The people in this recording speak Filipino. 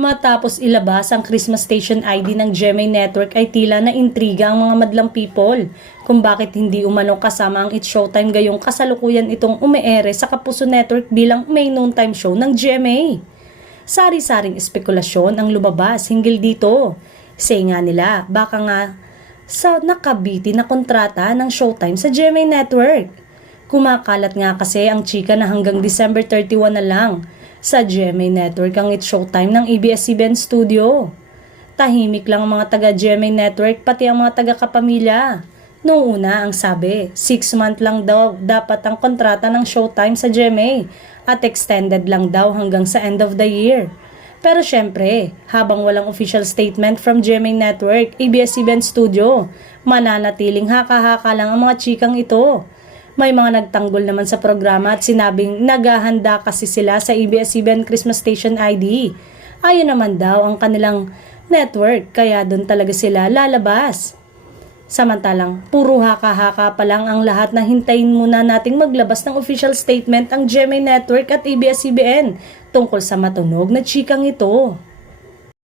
Matapos ilabas ang Christmas Station ID ng GMA Network ay tila na intriga ang mga madlang people kung bakit hindi umano kasama ang It's Showtime gayong kasalukuyan itong umeere sa Kapuso Network bilang may noontime show ng GMA. Sari-saring espekulasyon ang lumabas hinggil dito. Say nga nila, baka nga sa nakabiti na kontrata ng Showtime sa GMA Network. Kumakalat nga kasi ang chika na hanggang December 31 na lang sa GMA Network ang It's Showtime ng ABS-CBN Studio. Tahimik lang ang mga taga-GMA Network pati ang mga taga-kapamilya. Noong una ang sabi, 6 month lang daw dapat ang kontrata ng Showtime sa GMA at extended lang daw hanggang sa end of the year. Pero syempre, habang walang official statement from GMA Network, ABS-CBN Studio, mananatiling haka-haka lang ang mga chikang ito. May mga nagtanggol naman sa programa at sinabing naghahanda kasi sila sa ABS-CBN Christmas Station ID. Ayun naman daw ang kanilang network kaya doon talaga sila lalabas. Samantalang, puro haka-haka pa lang ang lahat na hintayin muna nating maglabas ng official statement ang GMA Network at ABS-CBN tungkol sa matunog na chikang ito.